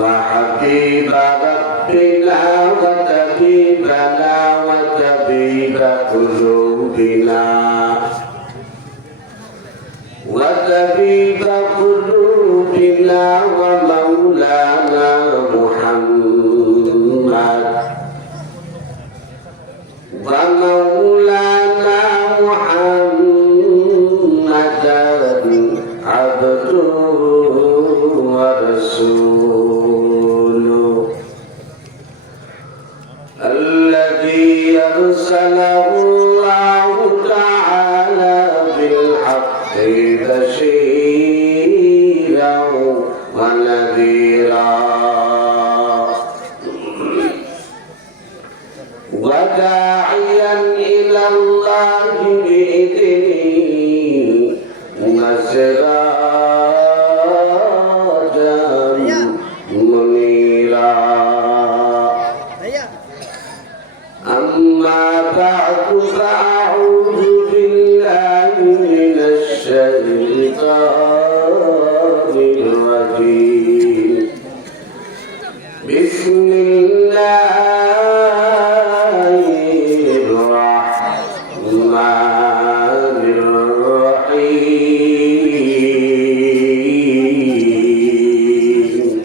وحبيب ربنا وطبيبنا وطبيب قلوبنا وطبيب قلوبنا ومولانا محمد ومولانا محمد عبده ورسوله الذي أرسله الله تعالى بالحق بشيرا ونذيرا وداعيا إلى الله بإذنه وسراجا منيرا أما بعد فأعوذ بالله من الشيطان الرجيم بسم الله الرحمن الرحيم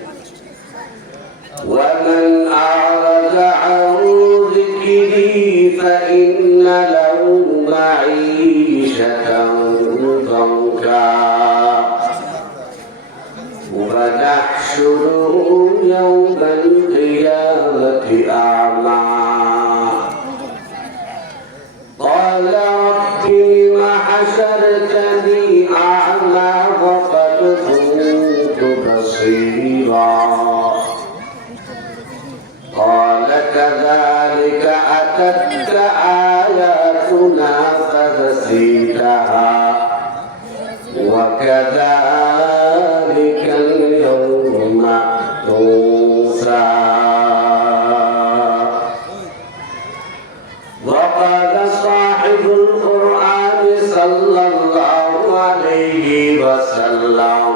ومن أعرض عن ذكري فإن له معيشة ضنكا ونحشره يوم القيامة أعمى قال رب لم حشرتني أعمى وقد كنت بصيرا قال كذلك أتتك آياتنا فنسيتها وكذلك اليوم تنسى وقال صاحب القرآن صلى الله عليه وسلم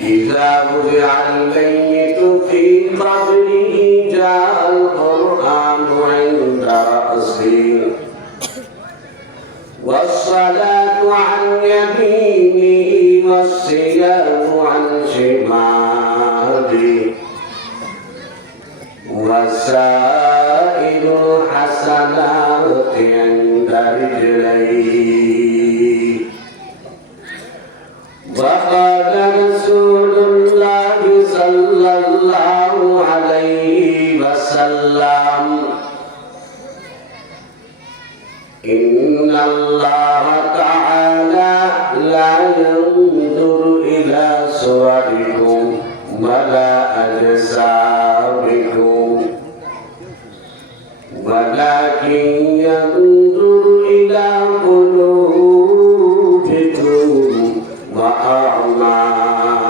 إذا وضع الميت في قبره جاء القرآن عند رأسه والصلاة عن يمينه والصيام عن شماله وسائر الحسنات عند رجليه وقال رسول الله صلى الله عليه وسلم إن الله تعالى لا ينظر إلى صوركم ولا أجسامكم ولكن ينظر إلى قلوبكم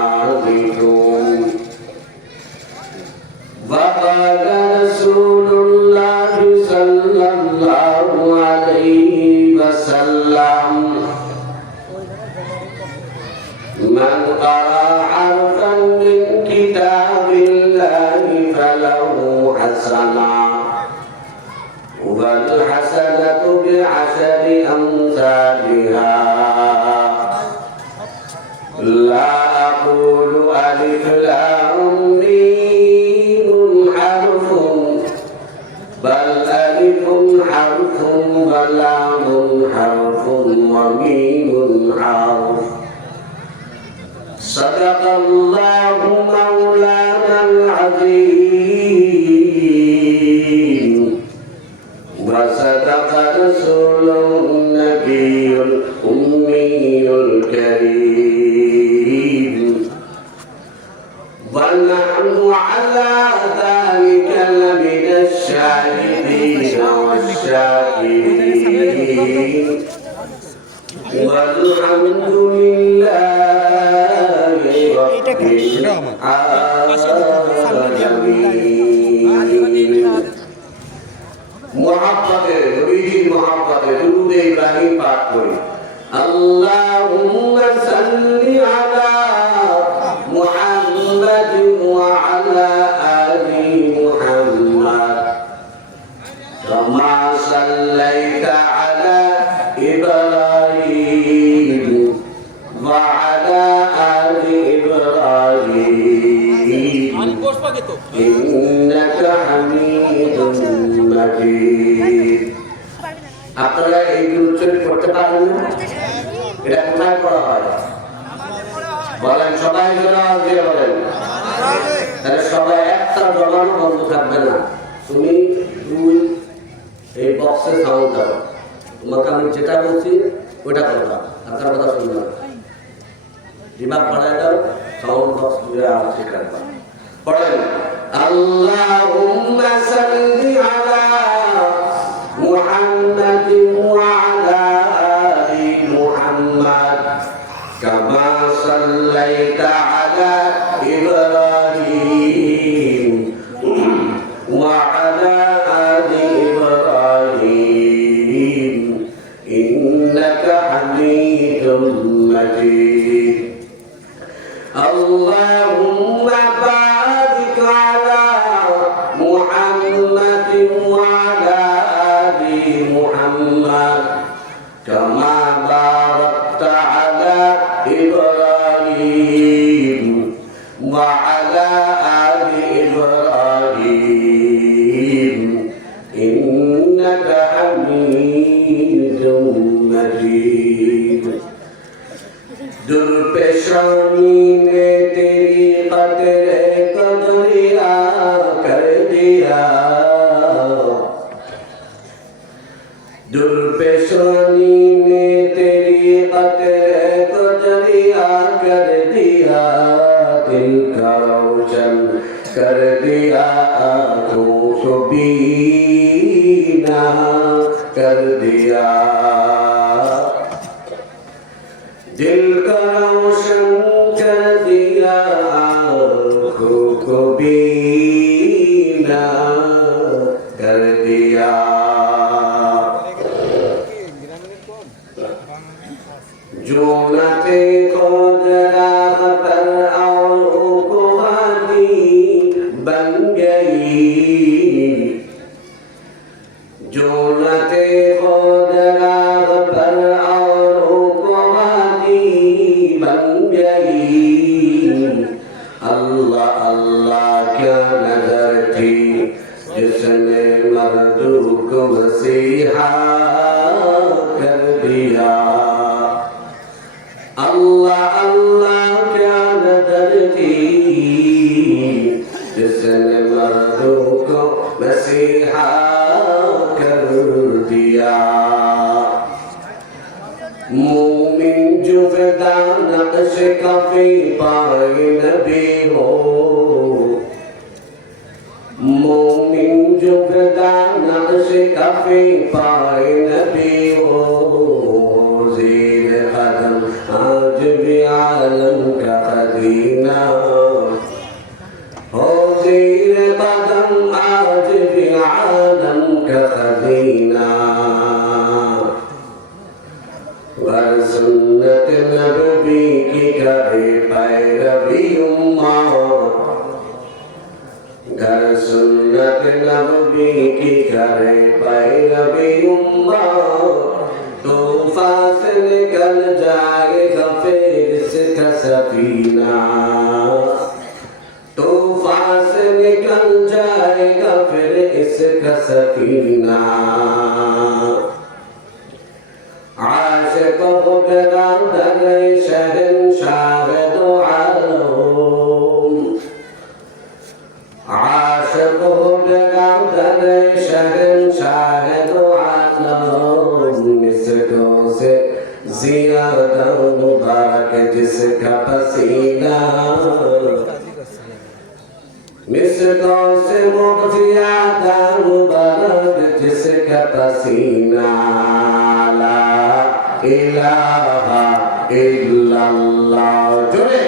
وأعمالكم وقال رسول الله صلى الله عليه وسلم من قرأ حرفا من كتاب الله فله حسنة والحسنة بعشر أمثالها لا أقول ألف لام ميم حرف بل ألف حرف ولام حرف وميم حرف صدق الله مولانا العظيم وصدق رسوله النبي الأمي الكريم ونحن على ذلك لمن الشاهدين والشاكرين والحمد لله رب العالمين محبته نبيجي محبته درود إبراهيم পাঠ করি اللهم صل على محمد ইন্নাকা হামিদুম মাজিদ। আপনারা এই উচ্চারণ করতে পারেন না? এটা কোথায় পড়া হয় বলেন? সবাই জবাব দিয়ে বলেন। তাহলে সবাই একটা জবানও বন্ধ থাকবে না। তুমি তুই এই বক্সে সাউন্ড দাও, তোমাকে আমি যেটা বলছি ওইটা করবা, আর তার কথা শুনবে না। দিমাগ বাড়ায় দাও, সাউন্ড বক্স জুড়ে আর শিখাবা। পড়েন আল্লাহুম্মা সাল্লি আলা মুহাম্মাদিন ওয়া আলা আলি মুহাম্মাদ কামা সাল্লাইতা আলা ইব্রাহিম ওয়া আলা আলি ইব্রাহিম ইন্নাকা হামিদুম মাজিদ। আল্লাহুম্মা বারিক আলা মুহাম্মাদিন ওয়া আলা আলি মুহাম্মাদ কামা বারাকতা আলা ইব্রাহিম ওয়া আলা আলি ইব্রাহিম ইন্নাকা হামিদুম মাজিদ। दुर्पेशानी ने तेरी कदरिया कर दिया, दुर्पेशानी ने तेरी कदरिया कर दिया, दिल का रोशन कर दिया, आँखों को बीना कर दिया, दिल का रोशन कर दिया, आँखों को बीना कर दिया। जो न देखो जरा पर औरों को हाथी बन गई, जो न देखो जरा पर औरों को बन गई। अल्लाह अल्लाह क्या नजर थी जिसने मर्दू को मसीहा कर दिया, अल्लाह अल्लाह क्या नजर थी जिसने मर्दू को मसीहा कर दिया। मोमिन जो फिदा नक्श कफ़े पाए नबी हो, मोमिन जो फिदा नक्श कफ़े पाए नबी हो, ज़ीर कदम आज भी आलम का खज़ीना हो, ज़ीर कदम आज भी आलम का खज़ीना। वर सुन्नत नबी की करे पैरवी उम्मत, घर सुन्नत नबी की करे पैरवी उम्मत, तूफ़ान से निकल जाएगा फिर इसका सफीना, तूफ़ान से निकल जाएगा फिर इसका सफीना। आशिक हो बिरादर शहंशाह दो आलम, आशिक हो बिरादर शहंशाह दो आलम, मिसकों से ज़ियादा मुबारक जिसका पसीना, मिसकों से ज़ियादा मुबारक जिसका पसीना। इलाहा इल्लल्लाह जोड़े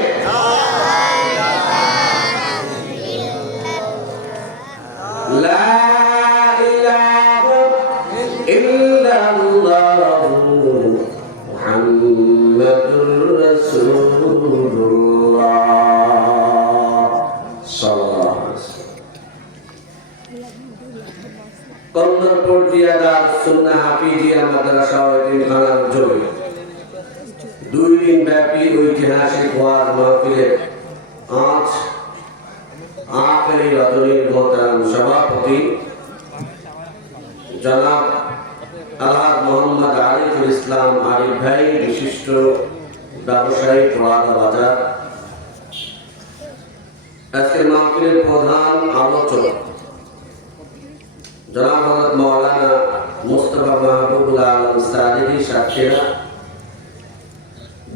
ला इलाहा इल्लल्लाह मुहम्मदुर रसूलुल्लाह सल्लल्लाहु अलैहि वसल्लम। কন্দরপুর জিয়াদার সুন্নাহ হাফিজিয়া মাদ্রাসা ও এতিমখানার উদ্যোগে 2 দিন ব্যাপী ঐতিহাসিক ওয়াজ মাহফিলে আজ রজনীর মোহতারাম সভাপতি জনাব আলহাজ মোহাম্মদ আরিফুল ইসলাম আরিফ ভাই, বিশিষ্ট ব্যবসায়ী পোড়াদা বাজার। আজকের মাহফিলের প্রধান আলোচক জনাব হযরত মাওলানা মুস্তাফা মাহবুবুল আলম সাদিকি সাক্ষীরা।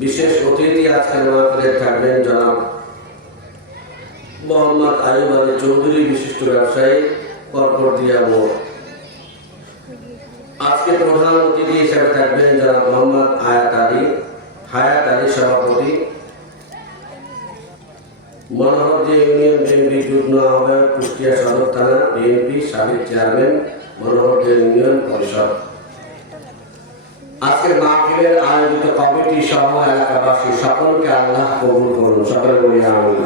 বিশেষ অতিথি আজকের মাহফিলে থাকবেন জনাব মোহাম্মদ আইয়ুব আলী চৌধুরী, বিশিষ্ট ব্যবসায়ী, করকরদিয়া মোড়। আজকে প্রধান অতিথি হিসেবে থাকবেন জনাব মোহাম্মদ হায়াত আলী সভাপতি, মনোহরদী ইউনিয়ন বিএনপি যুগ্ম আহ্বায়ক, কুষ্টিয়া সদর থানা বিএনপি সাবেক চেয়ারম্যান, মনোহরদী ইউনিয়ন পরিষদ। আজকের মাহফিলের আয়োজিত কমিটি সহ এলাকাবাসী সকলকে আল্লাহ কবুল করুন, সকলে বলি আমিন।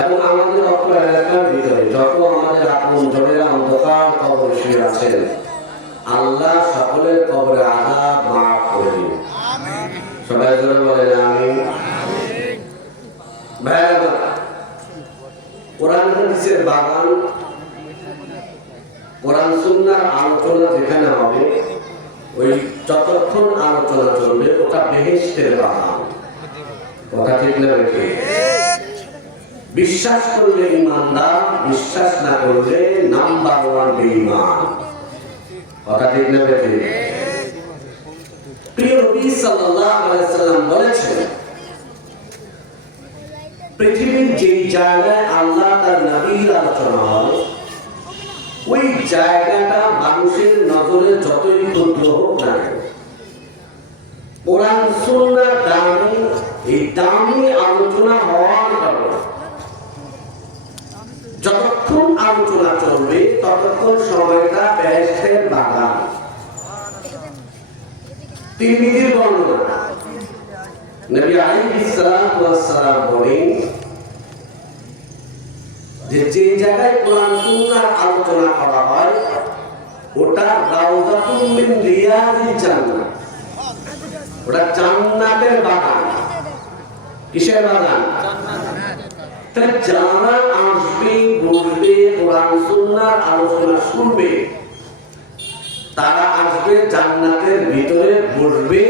এবং আমাদের অত্র এলাকার ভিতরে যত আমাদের আপন জনেরা অন্ধকার কবরে শুয়ে আছেন, আল্লাহ সকলের কবরে আযাব মাফ করে দিন, সবাই জোরে বলেন আমিন। ভাইরা, কোরআন হাদিসের বাগান, কোরআন সুন্নাহর আলোচনা যেখানে হবে, ওই যতক্ষণ আলোচনা চলবে ওটা বেহেশতের বাগান। কথা ঠিক না বেশি? বিশ্বাস করলে ইমানদার, বিশ্বাস না করলে নাম্বার 1 বেঈমান। কথা ঠিক না বেশি? প্রিয় নবী সাল্লাল্লাহু আলাইহি ওয়াসাল্লাম বলেছেন, পৃথিবীর যে জায়গায় আল্লাহ তার নবীর আলোচনা হয়, ওই জায়গাটা মানুষের নজরে যতই ক্ষুদ্র হোক না কেন, কোরআন সুন্নাহর দামি আলোচনা হওয়ার কারণে যতক্ষণ আলোচনা চলবে ততক্ষণ সময়টা বেহেশতের বাগান। তিরমিজির বর্ণনা, নবী আলাইহিস সালাতু ওয়াস সালাম বলেন যে জায়গায় কোরআন সুন্নাহর আলোচনা করা হয় ওটা রাউযাতুম মিন রিয়াজিল জান্নাহ, ওটা জান্নাতের বাগান। কিসের বাগান? তাহলে যারা আসবে, বসবে, কোরআন সুন্নাহর আলোচনা শুনবে, তারা আসবে জান্নাতের ভিতরে বসবে।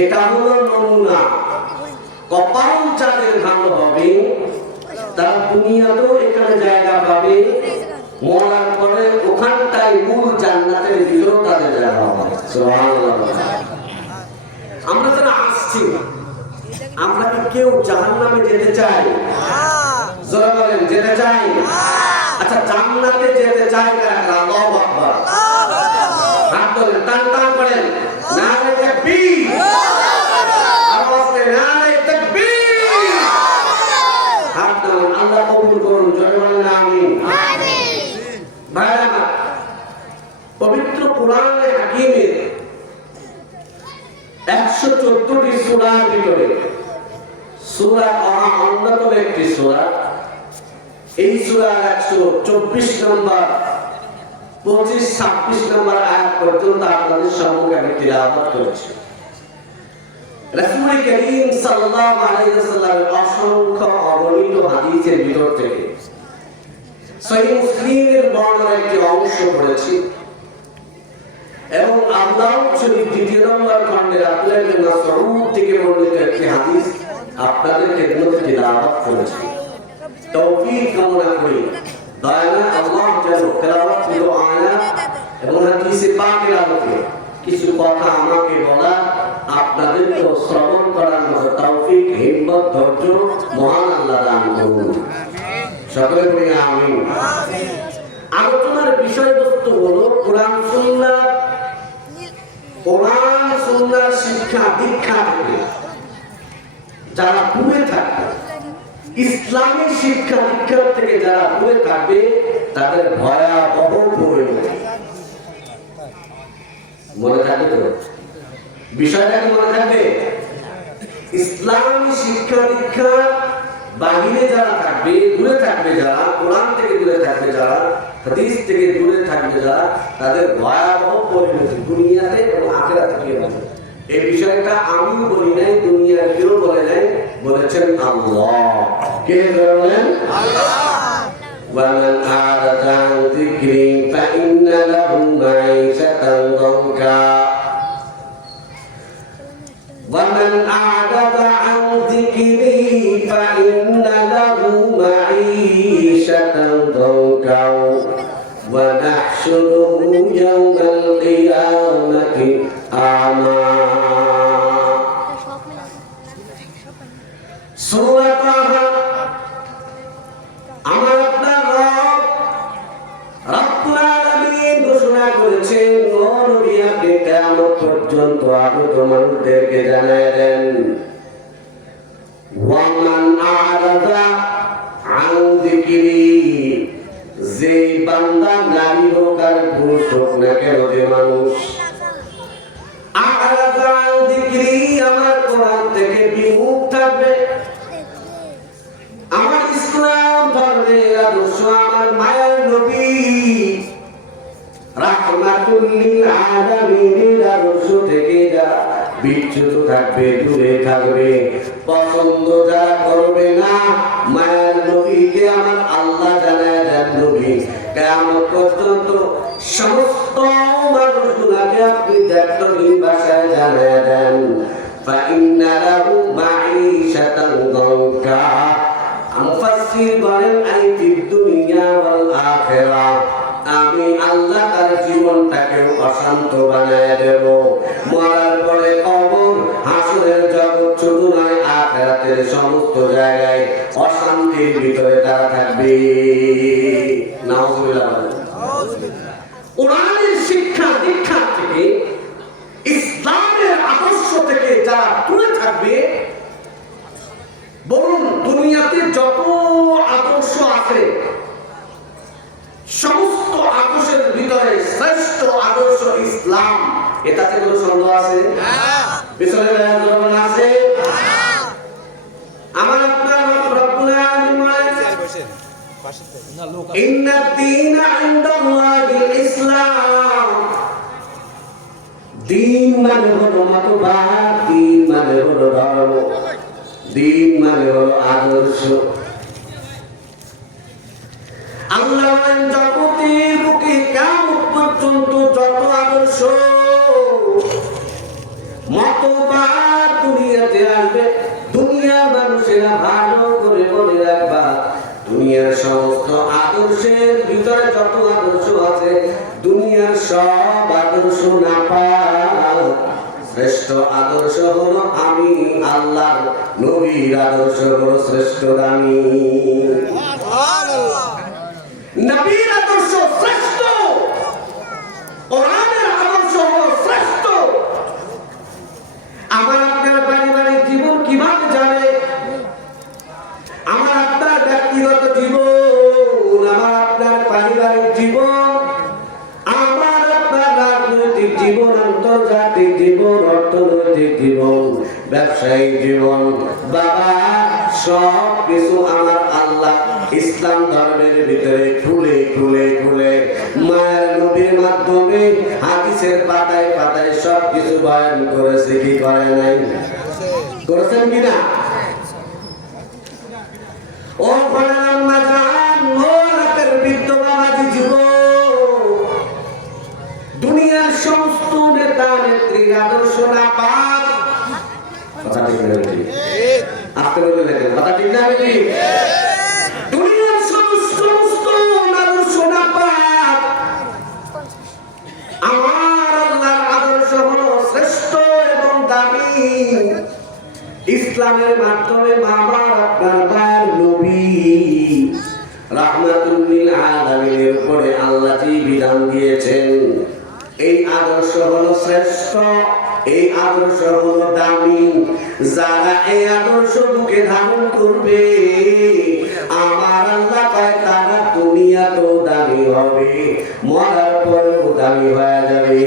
এটা হলো নমুনা। কপাল যাদের ভালো হবে তারা দুনিয়াতেও এখানে জায়গা পাবে, মরার পরে ওখানটাই মূল জান্নাতের ভিতরে তাদের জায়গা হবে। সুবহানাল্লাহ। আমরা যারা আসছি, আমরা কি কেউ জাহান্নামে যেতে চাই? জোরে বলেন, যেতে চাই? আচ্ছা, জান্নাতে যেতে চাই কারা? আল্লাহু আকবার। হাত তোলেন, টান টান করেন, নারে তাকবীর। আওয়াজে নারে তাকবীর। হাত তোলেন, আল্লাহ কবুল করুন, জোরে বলেন আমিন। ভাইরা, পবিত্র কোরআনে হাকিমের 114টি সূরার ভিতরে সূরা আহা অন্যতম একটি সূরা। এই সূরার 124 নম্বর, 25, 26 নম্বর আয়াত পর্যন্ত আপনাদের সম্মুখে আমি তিলাওয়াত করেছি। রাসূল করিম সাল্লাল্লাহু আলাইহি ওয়াসাল্লামের অসংখ্য অগণিত হাদিসের ভিতর থেকে সহিহ মুসলিমের বর্ণনার একটি অংশ পড়েছি এবং আল্লাহ শরীফ 2 নম্বর খণ্ডের আব্দুল্লাহ ইবনে মাসউদ থেকে বর্ণিত একটি হাদিস আপনাদের খেদমতে তিলাওয়াত করেছি। তৌফিক কামনা করি, দয়াময় আল্লাহ যেন তেলাওয়াতকৃত আয়াত এবং হাদিসে পাকের আলোকে কিছু কথা আমাকে বলা, আপনাদেরকে শ্রবণ করার মতো তৌফিক, হিম্মত, ধৈর্য মহান আল্লাহ দান করুন। সকলে বলি আমিন। আলোচনার বিষয়বস্তু হলো কোরআন সুন্নাহর শিক্ষা দীক্ষা থেকে যারা দূরে থাকবে, ইসলামী শিক্ষা দীক্ষা থেকে যারা দূরে থাকবে, তাদের ভয়াবহ পরিণতি। মনে থাকবে তো বিষয়টা? কি মনে থাকবে? ইসলামী শিক্ষা দীক্ষা বাহিরে যারা থাকবে, দূরে থাকবে যারা, কোরআন থেকে দূরে থাকবে যারা, হাদিস থেকে দূরে থাকবে যারা, তাদের ভয়াবহ পরিণতি দুনিয়াতে এবং আখিরাতে হবে। এই বিষয়টা আমিও বলি নাই, দুনিয়ার কেউ বলে নাই, বলেছেন আল্লাহ। কে বলেন? ومن أعرض عن ذكري فإن له معيشة ضنكا ومن أعرض عن ذكري فإن له معيشة ضنكا ونحشره يوم القيامة أعمى সূরা তাহা। আমার আপনার রব রব্বুল আলামিন ঘোষণা করেছেন, ও নবী আপনি কিয়ামত পর্যন্ত আগত মানুষদেরকে জানায় দেন, ওয়ামান আরাদা আন যিকরি, যে বান্দা নারী হোক আর পুরুষ হোক না কেন, যে মানুষ আরাদা আন যিকরি, আমার কোরআন থেকে বিমুখ থাকবে, আমার ইসলাম ধর্মের আদর্শ, আমার মায়ের নবী রাহমাতুল লিল আলামিনের আদর্শ থেকে যারা বিচ্যুত থাকবে, দূরে থাকবে, পছন্দ যারা করবে না, মায়ের নবীকে আমার আল্লাহ জানায় দেন, নবী কিয়ামত পর্যন্ত সমস্ত মানুষগুলোকে আপনি দায়িত্বহীন ভাষায় জানায় দেন, ফাইন্না লাহু মাঈশাতান দানকা। মুফাসসির বলেন, আই ফিদ দুনিয়া ওয়াল আখিরাহ, আমি আল্লাহ তার জীবনটাকে অশান্ত বানায় দেব, মরার পরে কবর, হাসরের জগৎ শুধু নয়, আখিরাতের সমস্ত জায়গায় অশান্তির ভিতরে তারা থাকবে। নাউজুবিল্লাহ। কোরআনের শিক্ষা দীক্ষা থেকে, ইসলামের আদর্শ থেকে যারা দূরে থাকবে, বলুন দুনিয়াতে যত আদর্শ আছে, সমস্ত আদর্শের ভিতরে শ্রেষ্ঠ আদর্শ ইসলাম, এটাতে কোনো সন্দেহ আছে? পিছনে আছে? আমার আপনার রব্বুল আলামিন ইন্না দীনা ইনদাল্লাহিল ইসলাম, দ্বীন মানে হলো মতবাদ, দ্বীন মানে হলো ধর্ম, দ্বীন মানে হলো আদর্শ। আল্লাহ জগতের বুকে কিয়ামত পর্যন্ত যত আদর্শ মতবাদ দুনিয়াতে আসবে, দুনিয়ার মানুষেরা ভালো করে মনে রাখবা, দুনিয়ার সমস্ত আদর্শের ভিতরে যত আদর্শ আছে, দুনিয়ার সব আদর্শ নাপাক, শ্রেষ্ঠ আদর্শ হলো আমি আল্লাহ নবীর আদর্শ হলো শ্রেষ্ঠ দামি। নবীর আদর্শ শ্রেষ্ঠ, কোরআনের আদর্শ হলো শ্রেষ্ঠ। আমার আপনার পারিবারিক জীবন কিভাবে যাবে, আমার আপনার ব্যক্তিগত জীবন, আমার আপনার পারিবারিক জীবন, আমার আপনার রাজনৈতিক জীবন, আন্তর্জাতিক জীবন, অর্থনৈতিক জীবন, ব্যবসায়িক জীবন, বাবা সব কিছু আমার আল্লাহ ইসলাম ধর্মের ভিতরে খুলে খুলে খুলে মায়ের নবীর মাধ্যমে হাদিসের পাতায় পাতায় সব কিছু বয়ান করেছে, কি করে নাই? করেছেন কিনা? ও বলেন মাজান, মোলাকের বৃদ্ধ বাবাজি যুবক, দুনিয়ার সমস্ত নেতা নেত্রীর আদর্শ না পাক, কথা ঠিক না ঠিক? আপনি বললেন কথা ঠিক না ঠিক? দুনিয়ার সমস্ত আদর্শ না পাক, আমার আল্লাহর আদর্শ হলো শ্রেষ্ঠ এবং দামি। ইসলামের মাধ্যমে আমার আপনার ভাইয়ের নবী রাহমাতুল লিল আলামিনের উপরে আল্লাহ যে বিধান দিয়েছেন, এই আদর্শ হলো শ্রেষ্ঠ, এই আদর্শ হলো দামি। যারা এই আদর্শ বুকে ধারণ করবে, আমার আল্লাহ কয় তারা দুনিয়াতেও দামি হবে, মরার পরেও দামি হয়ে যাবে।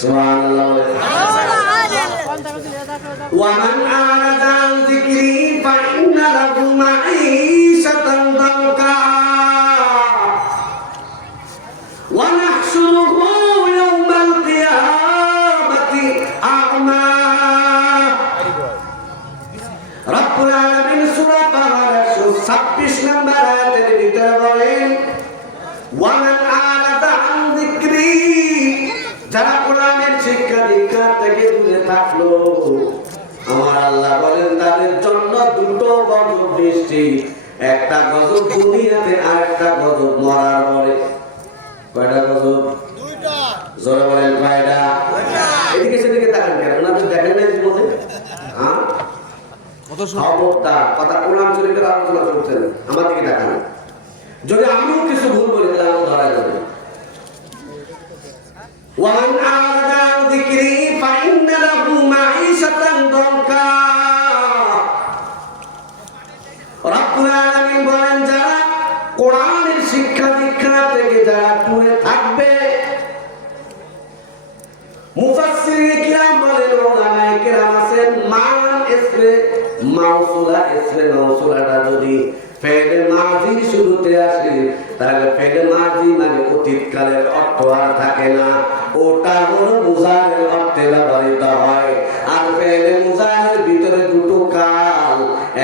সুবহানাল্লাহ। ومن أعرض عن ذكري فإن له معيشة ضنكا ونحشره يوم القيامة أعمى সূরা তাহার 126 নম্বর আয়াতের ভিতরে বলেন ওয়ামান আলাদা আন যিকরি, যারা কোরআনের শিক্ষা দীক্ষা থেকে দূরে থাকলো আমার আল্লাহ বলেন তাদের জন্য দুটো গজব বৃষ্টি, একটা গজব দুনিয়াতে আর একটা গজব মরার পরে। কয়টা গজব? দুইটা। জোরে বলেন কয়টা? দুইটা। এদিকে সেদিকে তাকান কেন? আপনাদের দেখেন না জীবনে? হ্যাঁ, কত খবরদার, কথা কোরআন শরীফের আলোচনা করছেন, আমার দিকে তাকান। যদি আমিও কিছু ভুল বলি তাহলে আমি ধরা যাবে। ওয়ান আ'রাদা আন যিকরি ফাইন্না লাহু মাঈশাতান দানকা। রব্বুল আলামিন বলেন যারা কোরআনের শিক্ষা দীক্ষা থেকে যারা দূরে থাকবে, মুফাসসিরিন কিরাম বলেন, উলামায়ে কিরাম আছেন, মান ইসমে মাউসুলা, ইসমে মাউসুলাটা যদি ফেলে মাজি শুরুতে আসে তাহলে ফেলে মাজি মানে অতীতকালের অর্থ আর থাকে না, ওটা হলো মুজারের অর্থে ব্যবহৃত হয়। আর ফেলে মুজারের ভিতরে দুটো কাল,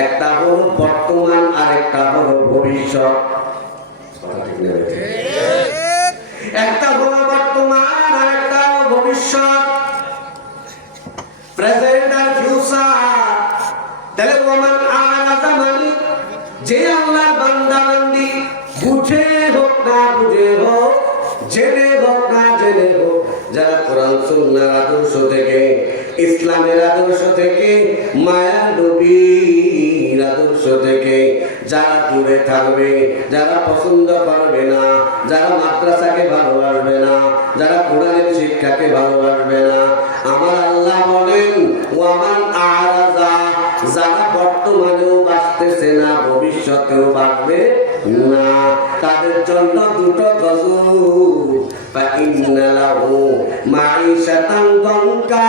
একটা হলো বর্তমান আর একটা হলো ভবিষ্যৎ। একটা হলো বর্তমান আর একটা হলো ভবিষ্যৎ, প্রেজেন্ট আর ফিউচার। তাহলে ওমান আলাদা মানে যে আল্লাহর বান্দা বান্দি বুঝে হোক না বুঝে হোক, জেনে হোক না জেনে হোক, যারা কোরআন সুন্নাহর আদর্শ থেকে, ইসলামের আদর্শ থেকে, মায়া নবীর আদর্শ থেকে যারা দূরে থাকবে, যারা পছন্দ করবে না, যারা মাদ্রাসাকে ভালোবাসবে না, যারা কোরআনের শিক্ষাকে ভালোবাসবে না, আমার আল্লাহ বলেন ওয়ামান আ'রাদা, যারা বর্তমানেও বাঁচতেছে না ভবিষ্যতেও বাঁচবে না, তাদের জন্য দুটো গজব। ফাইন্না লাহু মাঈশাতান দানকা,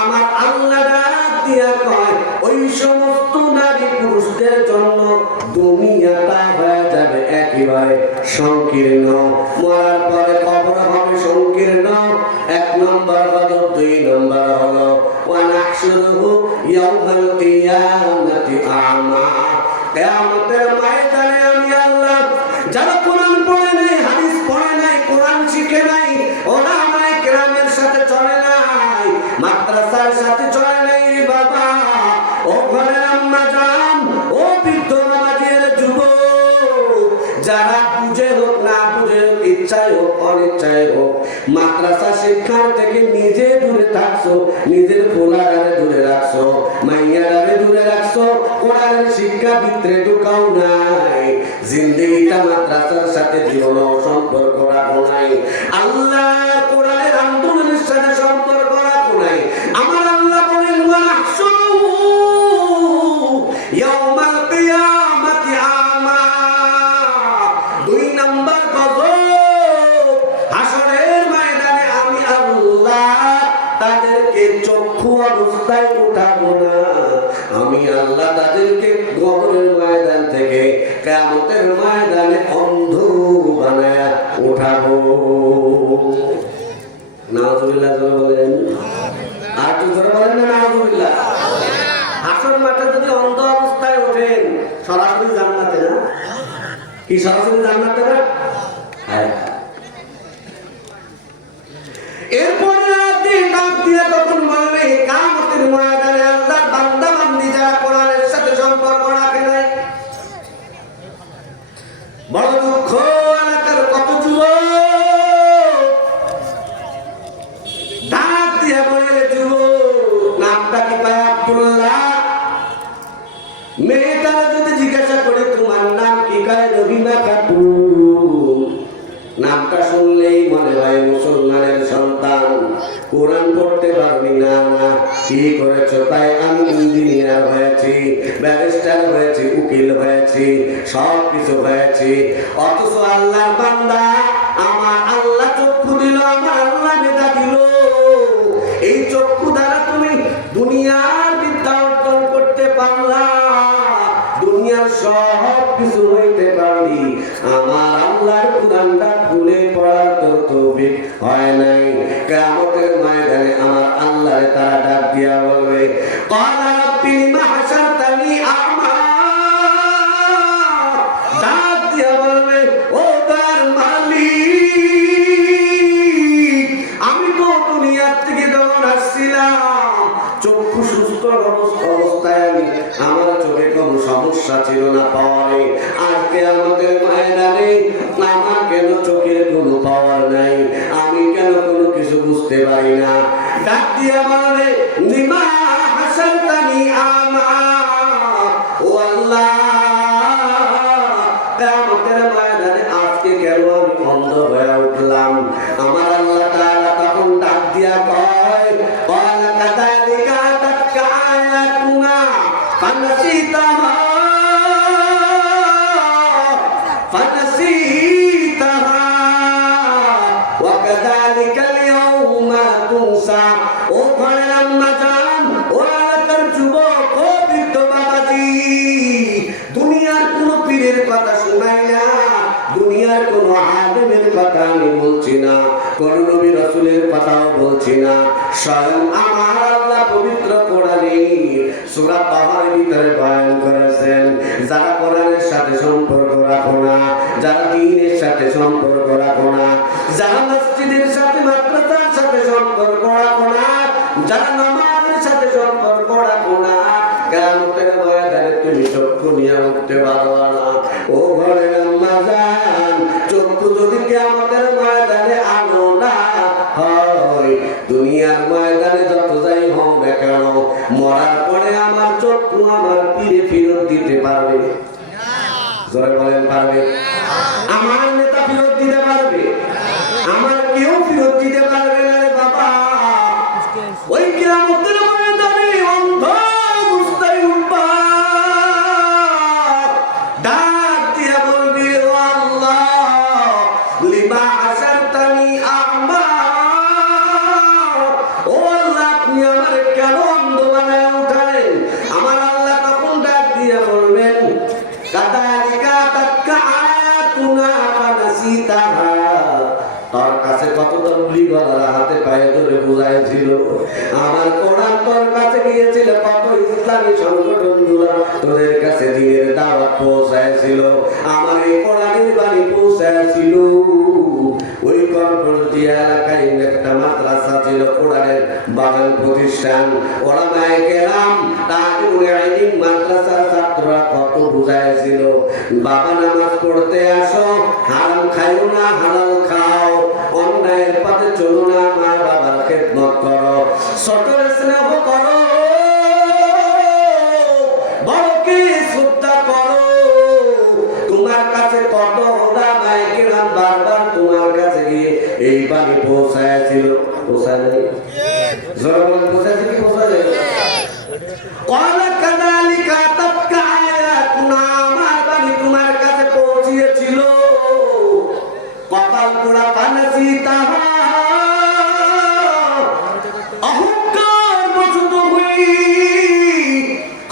আমার আল্লাহ ডাক দিয়া কয় ওই সমস্ত নারী পুরুষদের জন্য দুনিয়াটা হয়ে যাবে একেবারে সংকীর্ণ, মরার পরে কবর হবে সংকীর্ণ। এক নম্বর গজব। দুই নম্বর হলো ওয়া নাহশুরুহু ইয়াউমাল কিয়ামাতি আমা, কিয়ামতের ময়দানে আমি আল্লাহ যারা কোরআন পড়ে নাই, হাদিস পড়ে নাই, কোরআন শিখে নাই, ওলামায়ে কেরামের সাথে চলে নাই, মাদ্রাসার সাথে চলে নাই বাবা, ও ঘরের আম্মা জান, ও বৃদ্ধ নামাজের যুবক, যারা বুঝে হোক না বুঝে হোক, ইচ্ছায় হোক অনিচ্ছায় হোক, মাদ্রাসা শিক্ষার থেকে নিজে দূরে থাকছো, নিজের পোলারে দূরে রাখছো, মাইয়ারে দূরে রাখছো, কোরআনের শিক্ষা ভিতরে ঢুকাও নাই, জিন্দেগিটা মাদ্রাসার সাথে জীবন সম্পর্ক রাখো নাই, আল্লাহর কোরআনের আন্দোলনের সাথে সম্পর্ক রাখো নাই। আমার আল্লাহ বলেন ওয়া নাহশুরুহু ইয়াউমাল কিয়ামাতি আমা। দুই নাম্বার গজব, হাসরের ময়দানে আমি আল্লাহ তাদেরকে চক্ষু অবস্থায় উঠাবো না, আমি আল্লাহ তাদেরকে কবরের ময়দান থেকে কিয়ামতের ময়দানে অন্ধ বানায়া উঠাবো। নাউযুবিল্লাহ বলেন, আর একটু জোরে বলেন না নাউযুবিল্লাহ। হাসর মাঠে যদি অন্ধ অবস্থায় ওঠেন সরাসরি জান্নাতে না, কি সরাসরি জান্নাতে না? হ্যাঁ। এরপরে রাতে ডাক দিয়ে তখন বলবে কিয়ামতের ময়দানে আল্লাহর বান্দা বান্দি যারা কোরআনের সাথে সম্পর্ক রাখে নাই, বড় দুঃখ এলাকার কত যুবক ডাক দিয়ে বলে, যুবক নামটা কি পায় আব্দুল্লাহ? মেয়েটারা যদি জিজ্ঞাসা করে তোমার নাম কি, কয় রবিনা খাতুন। নামটা শুনলেই মনে হয় মুসলমানের সন্তান, কোরআন পড়তে পারবি না, না কি করেছো? তাই আমি ইঞ্জিনিয়ার হয়েছি, ব্যারিস্টার হয়েছি, উকিল হয়েছি, সব কিছু হয়েছি। অথচ আল্লাহর বান্দা, আমার আল্লাহ চক্ষু দিল, আমার আল্লাহ মেধা দিল, এই চক্ষু দ্বারা তুমি দুনিয়ার বিদ্যা অর্জন করতে পারলা, দুনিয়ার সব কিছু হইতে পারলি, আমার আল্লাহর কোরআনটা খুলে পড়ার তোর তৌফিক হয় নাই। কিয়ামতের ময়দানে আমার আল্লাহর তারা ডাক দিয়া বলবে, ক্বালা রাব্বি লিমা হাশারতানি আ'মা সমস্যা ছিল না পাওয়ারে, আজকে আমাদের ময়দানে আমার কেন চোখের কোনো পাওয়ার নাই, আমি কেন কোনো কিছু বুঝতে পারি না। ডাক দিয়া বলে লিমা হাসানতানি আমা, ও আল্লাহ কিয়ামতের ময়দানে আজকে কেন আমি অন্ধ হয়ে উঠলাম। আমার আল্লাহ তাআলা তখন ডাক দিয়া কয় ক্বালা কাযালিকা তাকা আয়াতুনা ফানাসিতাহা ওয়া কাযালিকাল ইয়াউমা তুনসা। ও ঘরের আম্মা জান, ও এলাকার যুবক, ও বৃদ্ধ বাবাজি, দুনিয়ার কোন পীরের কথা শোনাই না, দুনিয়ার কোন আলেমের কথা আমি বলছি না, কোন নবী রাসূলের কথাও বলছি না, স্বয়ং আমার আল্লাহ পবিত্র কোরআনে সূরা তাহার ভিতরে বয়ান করেছেন, যারা কোরআনের সাথে সম্পর্ক রাখো না, যারা দ্বীনের সাথে সম্পর্ক রাখো না, যারা মসজিদের সাথে মাদ্রাসার সাথে সম্পর্ক রাখো না, যারা নামাজের সাথে সম্পর্ক রাখো না, কিয়ামতের ময়দানে তুমি চক্ষু নিয়ে উঠতে পারো না। ও ঘরের আম্মা জান, চক্ষু যদি কিয়ামতের ময়দানে আনো না হয়, দুনিয়ার ময়দানে যত যাই হোক না কেন, মরার পরে আমার চক্ষু আমার পীরে ফেরত দিতে পারবে? জোরে বলেন পারবে? আমার নেতা ফেরত দিতে পারবে? আমার কেউ ফেরত দিতে পারবে না রে বাবা। ওই কিয়ামতের ময়দানে অন্ধ অবস্থায় উঠবা, ডাক দিয়া বলবি ও আল্লাহ লিমা হাসানতানি আ'মা, ও আল্লাহ আপনি আমারে কেন অন্ধ বানায় উঠালেন? আমার আল্লাহ তখন ডাক দিয়া বলবেন কাযালিকা তাকা আয়াতুনা ফানাসিতাহা। তোর কাছে কত তবলিগওয়ালারা হাতে পায়ে ধরে বুঝাইছিল, আমার কোরআন তোর কাছে গিয়েছিল, কত ইসলামী সংগঠনগুলো তোদের কাছে দ্বীনের দাওয়াত পৌঁছাইছিল, আমার এই কোরআনের বাণী পৌঁছাইছিল। ওই করপরতি এলাকায় একটা মাদ্রাসা ছিল, কোরআনের বাগান প্রতিষ্ঠান, ওলামায়ে কেরাম তাজুল ইলম মাদ্রাসার ছাত্ররা কত বুঝাইছিল, বাবা নামাজ পড়তে আসো, হারাম খাইও না, হালাল খাও, অন্যায়ের পথে চলো না, মা বাবার খেদমত করো, ছোটর স্নেহ করো, বড়কে শ্রদ্ধা করো। তোমার কাছে কত ওলামায়ে কেরাম বারবার তোমার কাছে গিয়ে এই বাণী পৌঁছাইছিল, পৌঁছায় নাই? জোরে বলেন পৌঁছাইছে কি পৌঁছায় নাই? ক্বালা কাযালিকা তাকা আয়াতুনা, আমার বাণী তোমার কাছে পৌঁছিয়েছিল, কপাল পোড়া ফানাসিতাহা, অহংকার বশত হই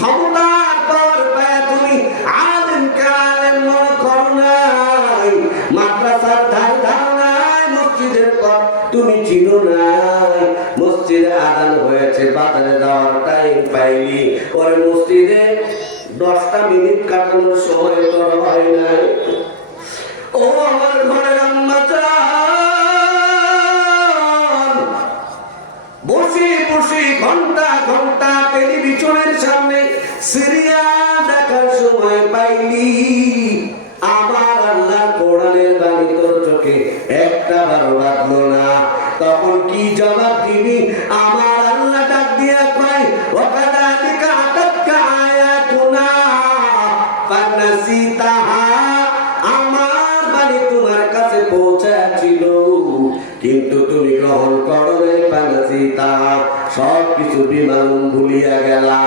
ক্ষমতার পর পায় তুমি আলেমকে আলেম মনে করো নাই, মাদ্রাসার ধার ধার নাই, মসজিদের পথ তুমি চিনো নাই, মসজিদে আযান হয়েছে, বাজারে যাওয়ার টাইম পাইনি, ওরে মসজিদে 10টা মিনিট কাটানোর সময় তোর হয় নাই। ও আমার ঘরের আম্মা জান, বসে বসে ঘন্টা ঘন্টা টেলিভিশনের সামনে সিরিয়াল দেখার সময় পাইনি, আমার আল্লাহ কোরআনের বাণী তোর চোখে একটা বারো লাগলো না, তখন কি জবাব দিবি? আমার আল্লাহ ডাক দিয়া কয় ওয়া কাযালিকা তাকা আয়াতুনা ফানাসিতাহা, আমার বাণী তোমার কাছে পৌঁছেছিল, কিন্তু তুমি গ্রহণ করো নাই, ফানাসিতাহা, সবকিছু বিমানুম ভুলিয়া গেলা,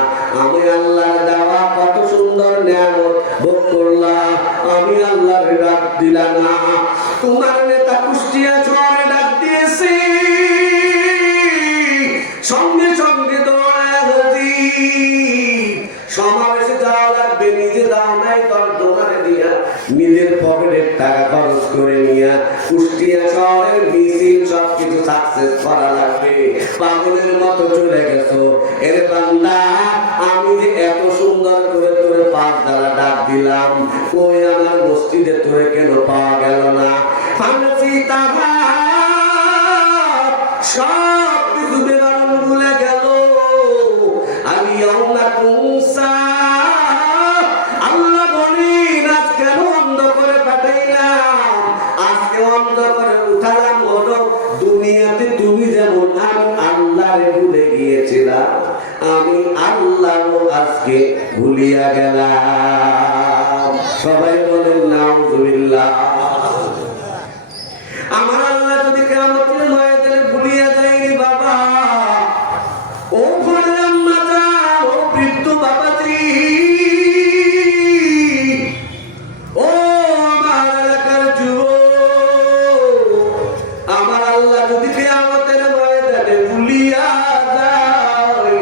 আমি আল্লাহর দেওয়া কত সুন্দর নিয়ামত ভোগ করলাম, আমি আল্লাহর ডাক দিলা না। তোমার নেতা কুষ্টিয়া শহরে ডাক দিয়েছে, সঙ্গে সঙ্গে দৌড়ায় হাজির, সমাবেশে যাওয়া লাগবে, নিজে যাও নাই, তোর দোকানে দিয়া নিজের পকেটের টাকা খরচ করে নিয়া কুষ্টিয়া শহরের মিছিল সবকিছু সাকসেস করা লাগবে, পাগলের মতো চলে গেছো। এর বান্দা, আমি যে এত সুন্দর করে তোরে পাক দ্বারা ডাক দিলাম, কই আমার মসজিদে তোরে কেন পাওয়া গেল না? ফানাসিতাহা, সব কিছু বেমালুম ভুলে গেল। আলিয়াউমা তুনসা, সবাই বলেন নাউযুবিল্লাহ। আমার আল্লাহ যদি কিয়ামতের ময়দানে ভুলিয়া যায়নি বাবা, ও ঘরের আম্মা জান, ও বৃদ্ধ বাবাজি, ও আমার এলাকার যুবক, আমার আল্লাহ যদি কিয়ামতের ময়দানে ভুলিয়া যায়,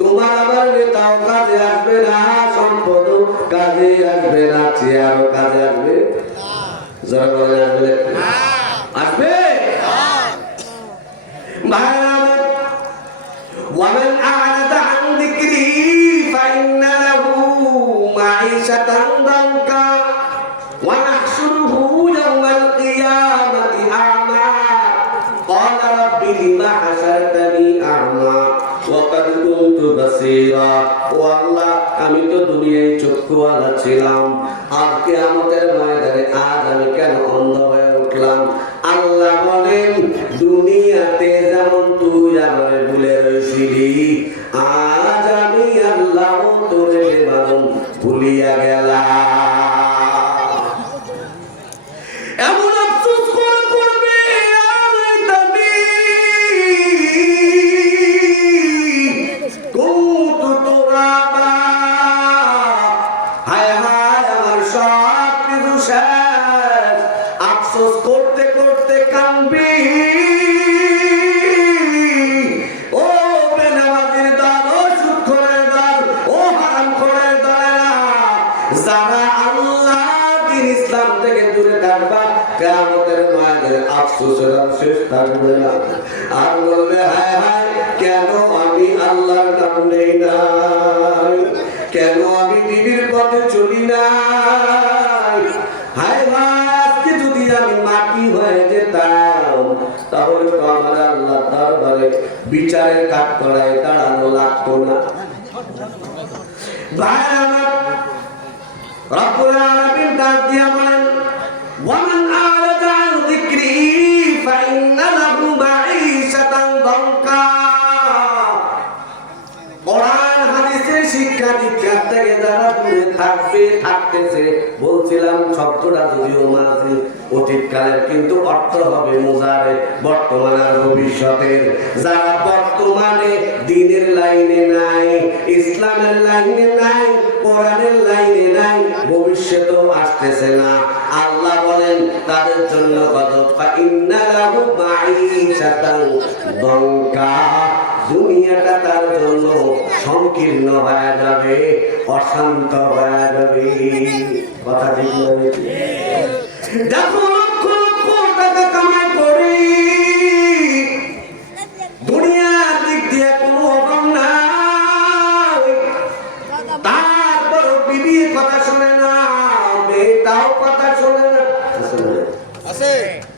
তোমার আমার নেতাও কাজে আসবে না, সম্পদ কাজে আসবে না, চেয়ারও কাজে আসবে যারা বলে আসবে আসবে ومن أعرض عن ذكري فإن له معيشة ضنكا ونحشره يوم القيامة أعمى قال رب لم حشرتني أعمى وقد كنت بصيرا والله আমি তো দুনিয়ায় চক্ষুওয়ালা ছিলাম, আর কিয়ামতের ময়দানে আজ আমি কেন অন্ধ হয়ে উঠলাম? আল্লাহ বলেন দুনিয়াতে যেমন তুই আমারে ভুলে রইছিলি, আজ আমি আল্লাহ তোরে বেমালুম ভুলিয়া গেলাম। এমন আফসোস করে করবে আফসোস করতে করতে কাঁদবি। ও বেনামাজির দল, ও সুদখোরের দল, ও হারামখোরের দলেরা, যারা আল্লাহ দ্বীন ইসলাম থেকে দূরে থাকবা, কিয়ামতের ময়দানে আফসোসের আর শেষ থাকবে না। আর বলবে হায় হায়, কেন আমি আল্লাহর নাম নেই নাই, কেন আমি দ্বীনের পথে চলি নাই। হায় হায়, আজকে যদি আমি মাটি হয়ে যেতাম, তাহলে তো আমার আল্লাহ দরবারে বিচারের কাঠগড়ায় দাঁড়ানো লাগতো না। ভাই আমার রব্বুল আলামিন ডাক দিয়া বলেন ওয়ামান আরাদা আন যিকরি ফাইন্না লাহু মাঈশাতান দানকা। কোরআন হাদিসের শিক্ষা দীক্ষা থেকে যারা দূরে থাকবে, থাকতেছে, বলছিলাম শব্দটা যদিও মাঝে অতীতকালের, কিন্তু অর্থ হবে মুজারে, বর্তমান আর ভবিষ্যতের। যারা বর্তমানে দ্বীনের লাইনে নাই, ইসলামের লাইনে নাই, কোরআনের লাইনে নাই, ভবিষ্যতেও আসতেছে না, আল্লাহ বলেন তাদের জন্য গজব, ফাইন্না লাহু মাঈশাতান দানকা। দুনিয়াটা তার জন্য সংকীর্ণ হয়ে যাবে, অশান্ত হয়ে যাবে। কথা ঠিক নয়? দেখো লক্ষ লক্ষ টাকা কামাই করি, দুনিয়ার দিক দিয়ে কোনো অভাব নাই, তারপর বিবি কথা শোনে না, মেয়েটাও কথা শোনে না,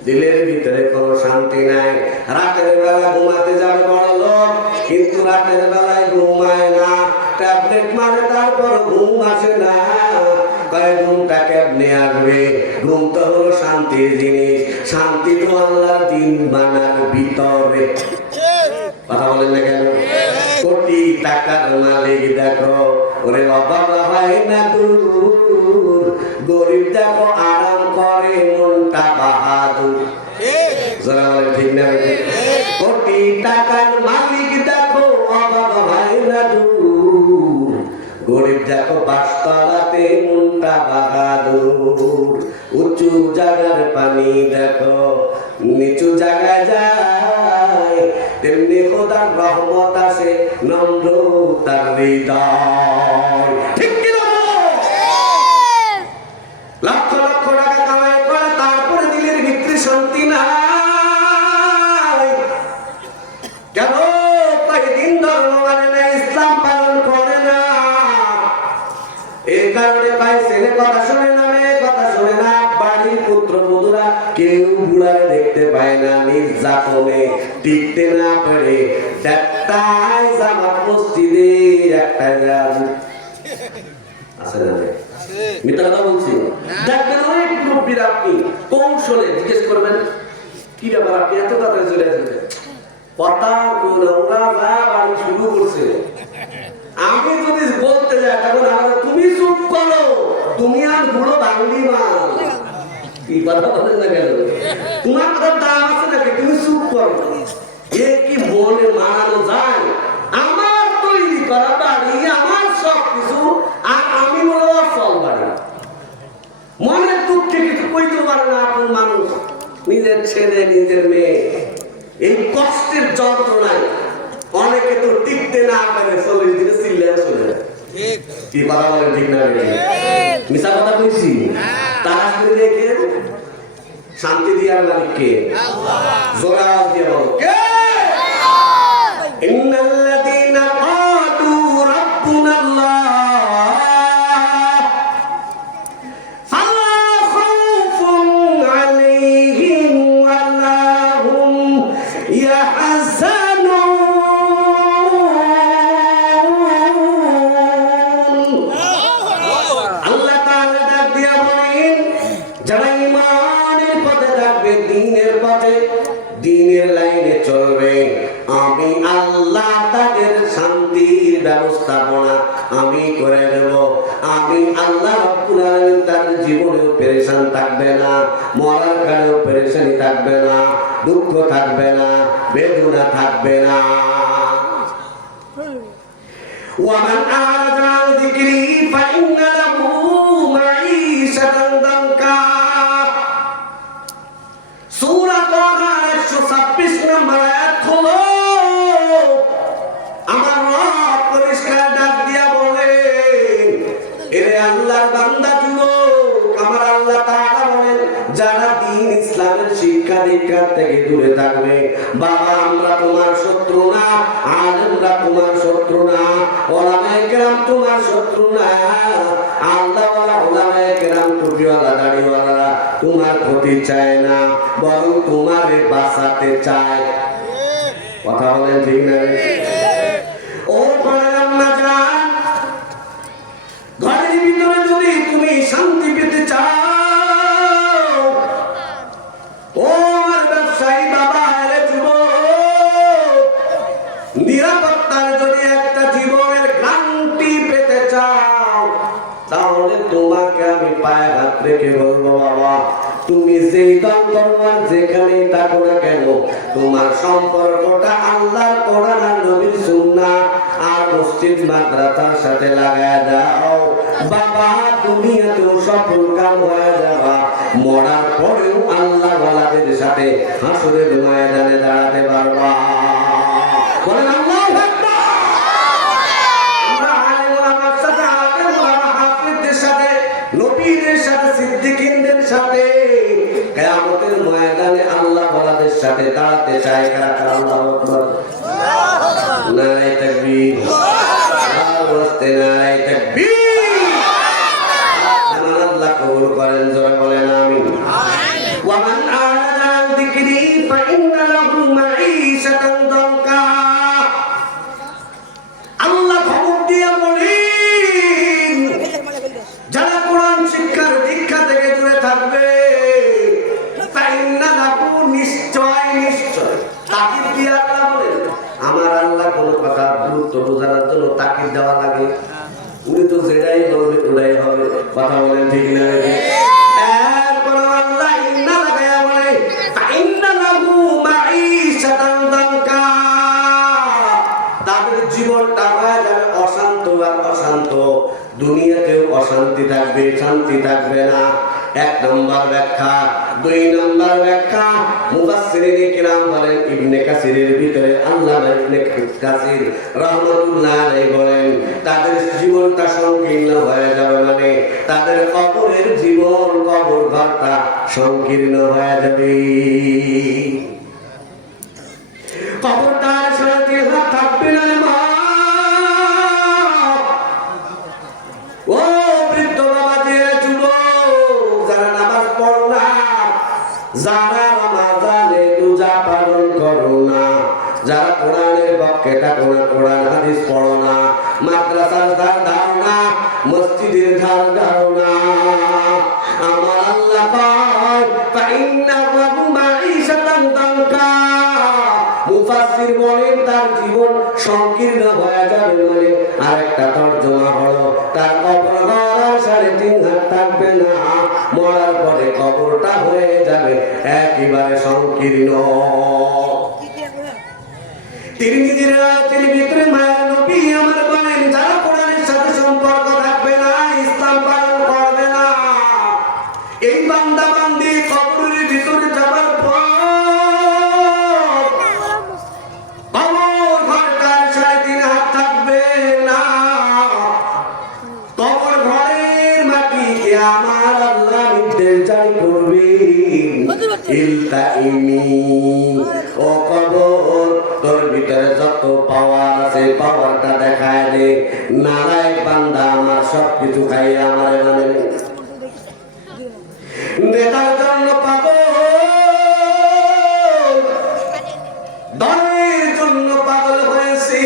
দিলের ভিতরে কোনো শান্তি নাই। রাতের বেলা ঘুমাতে যাবে বড় লোক, কিন্তু রাতের বেলায় ঘুমায় না, ট্যাবলেট মারে, তারপর ঘুম আসে না। কয় ঘুমটা কেমনে আসবে? ঘুম তো হলো শান্তির জিনিস, শান্তি তো আল্লাহর দ্বীন মানার ভিতরে। কথা বলেন না কেন? কোটি টাকার মালিক দেখো, ওরে অভাব হয় না দূর, গরিব দেখো আরাম করে, মনটা বাহাদুর। যারা বলেন ঠিক না? কোটি টাকার মালিক দেখো, অভাব হয় না দূর, গরিব দেখো বাসতলাতে, মনটা বাহাদুর। উঁচু জায়গার পানি দেখো নিচু জায়গায় যায়, তেমনি খোদার রহমত আসে নম্রতার হৃদয়। ঠিক কি না? লক্ষ লক্ষ টাকা কামাই করে, তারপরে দিলের ভিতরে শান্তি নাই। কেন? দিন ধর্ম মানে না, ইসলাম পালন করে না। এই কারণে ভাই ছেলে কথা শোনে না, মেয়ে কথা শোনে না, বাড়ির পুত্র বধূরা কেউ বুড়ারে দেখতে পায় না, নির্যাতনে টিকতে না পারে, একটাই জামাত মসজিদে, একটাই আছে না? মিথ্যা কথা বলছি? দেখবেন অনেক মুরব্বীরা, আপনি কৌশলে জিজ্ঞেস করবেন কি ব্যাপার, আপনি এত তাড়াতাড়ি চলে আসবেন, কথার কোন ওরা বাড়ি শুরু করছে। আমি যদি বলতে যাই তখন আমরা তুমি চুপ করো, তুমি আর বুড়ো বাঙালি মাল কি কথা বলেন না কেন? তোমার কথা দাম আছে নাকি? তুমি চুপ করো। এ কি মনে মানানো যায়? আমার তৈরি করা বাড়ি, আমার সব কিছু, আর আমি বলে অসল বাড়ি। মনের দুঃখে কিছু কইতে পারে না আপন মানুষ, নিজের ছেলে নিজের মেয়ে। এই কষ্টের যন্ত্রণায় অনেকে তো টিকতে না পারে, 40 দিনে চিল্লে চলে যায়। কি কথা বলেন ঠিক না? মিশা কথা বলছি? তারা শুনে দেখে শান্তি দিয়ার মালিককে জোরে আওয়াজ দিয়ে বলো কে? ইন্নাল্লাযীনা ক্বালু রাব্বুনাল্লাহ ফালা খাউফুন আলাইহিম ওয়ালা হুম ইয়াহজানুন। আল্লাহ তাআলা ডাক দিয়া বলেন, যারা ঈমানের পথে থাকবে, দ্বীনের পথে, দ্বীনের লাইনে চলবে, আমি আল্লাহ তাদের শান্তির ব্যবস্থাপনা আমি করে দেব। আমি আল্লাহ রাব্বুল আলামিন তাদের জীবনেও পেরেশান থাকবে না, মরার কালেও পেরেশানি থাকবে না, দুঃখ থাকবে না, বেদনা থাকবে না। ওয়ামান আ'রাদা আন যিকরি ফাইন্না লাহু মাঈশাতান দানকা। সূরা তাহা 126 নম্বর আয়াত খোলো। আমার রব পরিষ্কার ডাক দিয়া বলেন, এরে আল্লাহর বান্দা যুবক, আমার আল্লাহ তাআলা বলেন, যারা দ্বীন ইসলামের শিক্ষা দীক্ষা থেকে দূরে থাকবে, বাবা আমরা তোমার শত্রু না, আলেমরা তোমার শত্রু না, ওলামায়ে কেরাম তোমার শত্রু না, আল্লাহওয়ালা ওলামায়ে কেরাম টুপিওয়ালা দাড়িওয়ালারা তোমার ক্ষতি চায় না, বরং তোমারে বাঁচাতে চায়। কথা বলেন ঠিক না? ও আম্মা জান, ঘরের ভিতরে যদি তুমি শান্তি পেতে চাও, ও আমার ব্যবসায়ী বাবা, রে যুবক, নিরাপত্তার যদি একটা জীবনের গ্যারান্টি পেতে চাও, তাহলে তোমাকে আমি পায়ে হাত রেখে বলবো, বাবা তুমি যেই দল করবার যেখানেই থাকো না কেন, তোমার সম্পর্কটা আল্লাহর কোরআন আর নবীর সুন্নাহ আর মসজিদ মাদ্রাসার সাথে লাগায় দাও। বাবা দুনিয়াতেও সফল কাম হয়ে যাবা, মরার পরেও আল্লাহ ওয়ালাদের সাথে হাসরের ময়দানে দাঁড়াতে পারবা। বলেন আল্লাহু আকবার। আমরা আলেম ওলামার সাথে, আলেম ওলামা হাফেজদের সাথে, নবীদের সাথে, সিদ্দিকীনদের সাথে কিয়ামতের ময়দানে আল্লাহ ওয়ালাদের সাথে দাঁড়াতে চায়। কারা কারা? আল্লাহু আকবার। নারে তাকবীর, আওয়াজে নারে তাকবীর। আমার আল্লাহ কবুল করেন, জোরে বলেন আমিন। ওয়া মান আ'রাদা আন যিকরি ফাইন্না লাহু মাঈশাতান দানকা। আল্লাহ খবর দিয়ে বলেন, যারা কোরআন শিক্ষার দীক্ষা থেকে দূরে থাকবে, ফাইন্না লাহু নিশ্চয় নিশ্চয়, তাকিদ দিয়ে আল্লাহ বলেন, আমার আল্লাহ কোন কথা গুরুত্ব বোঝানোর জন্য তাকিদ দেওয়া লাগে? উনি তো যেটাই বলবে ওটাই হবে। কথা বলেন ঠিক না? এরপর আল্লাহ ইন্না লাগায়া বলে, ফাইন্না লাহু মাঈশাতান দানকা। তাদের জীবনটা হয়ে যাবে অশান্ত আর অশান্ত, দুনিয়াতেও অশান্তি থাকবে, শান্তি থাকবে না। এক নম্বর ব্যাখ্যা। দুই নম্বর ব্যাখ্যা, মুফাসসিরিনে কিরাম বলেন, ইবনে কাসিরের ভিতরে আল্লামা ইবনে কাসির রাহমাতুল্লাহ আলাইহি বলেন, তাদের জীবনটা সংকীর্ণ হয়ে যাবে, মানে তাদের কবরের জীবন, কবর ঘরটা সংকীর্ণ হয়ে যাবে। কবরটার সাথে থাকবে না। ও বৃদ্ধ বাবাজি, যুবক যারা নামাজ পড়ো না, যারা রমাদানে রোজা পালন করো না, যারা কোরআনের পক্ষে থাকো না, কোরআন হাদিস পড়ো না, মাদ্রাসার ধার ধারো না, মসজিদের ধার ধারো না, আমার আল্লাহ পাক ফাইন্না লাহু মাঈশাতান দানকা। মুফাসসির বলেন তার জীবন সংকীর্ণ হয়ে যাবে, মানে আরেকটা তরজমা হলো তার কবর ঘর 3.5 হাত থাকবে না, মরার পরে কবরটা হয়ে যাবে একেবারে সংকীর্ণ। তিরমিজির ভিতরে মায়ের নবী আমার বলেন, যারা কোরআনের সাথে সম্পর্ক থাকবে না, ইসলাম পালন করবে না, এই বান্দা বান্দি কবরের ভিতরে যাবার পর কবর ঘরটার 3.5 হাত থাকবে না। কবর ঘরের মাটিকে আমার আল্লাহ নির্দেশ জারি করবে, ইলতাইমি, ও কবর তোর ভিতরে যত পাওয়ার আছে পাওয়ারটা দেখায় দে, নারায় বান্দা আমার সবকিছু খাইয়া আমার মানে নেতার জন্য পাগল, দলের জন্য পাগল হয়েছি,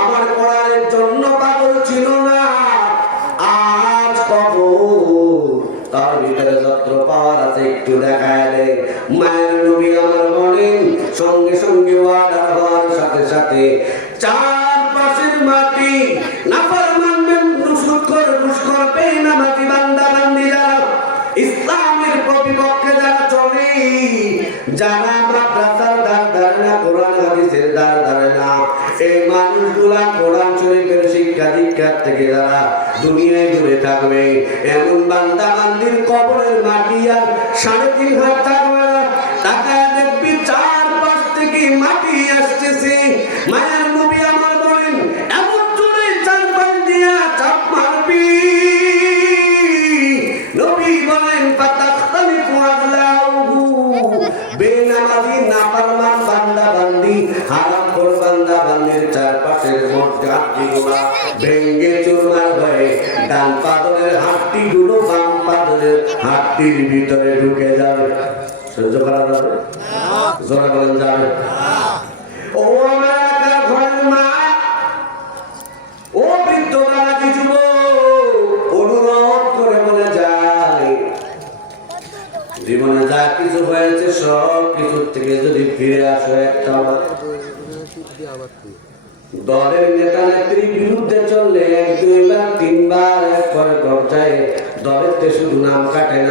আমার কোরআনের জন্য পাগল ছিল না। আজ কবর তার ভিতরে যত পাওয়ার আছে একটু দেখায় দে। মায়ের নবী আমার বলেন, সঙ্গে সঙ্গে ওয়াদার হওয়ার সাথে সাথে চারপাশের মাটি নাফরমান নুসুৎখোর ঘুষখোর বেনামাজি বান্দা বান্দি যারা ইসলামের প্রতিপক্ষে যারা চলে, যারা মাদ্রাসার দ্বার ধারে না, কোরআন হাদিসের দ্বার ধারে না, এই মানুষগুলা কোরআন শরীফের শিক্ষা দীক্ষার থেকে যারা দুনিয়ায় দূরে থাকবে, এমন বান্দা বান্দির কবরের মাটি আর 3.5 হাত থাকবে না। তাকায় দেখবি চারপাশ থেকে মাটি আসতেছে। মায়ের নবী আমার বলেন, এমন জোরে চারপাশ দিয়া চাপ মারবি, নবী বলেন ফাতাখতালিফু আযলাউহু, বেনামাজি নাফরমান বান্দা বান্দি হারামখোর বান্দা বান্দির চারপাশের হাড্ডিগুলো ভেঙে চুরমার হয়ে ডান পাদরের হাড্ডিগুলো বাম পাদরের হাড্ডির ভিতরে ঢুকে যাবে। সহ্য করা যাবে? জোরে বলেন যাবে? ও আমার একা ঘরের মা, ও বৃদ্ধ বাবাজি যুবক, অনুরোধ করে বলে যায়, জীবনে যা কিছু হয়েছে সব কিছুর থেকে যদি ফিরে আসো, একটা দলের নেতা নেত্রীর বিরুদ্ধে চললে 1, 2 বার 3 বার এক পরে পর্যায়ে দলের শুধু নাম কাটে না।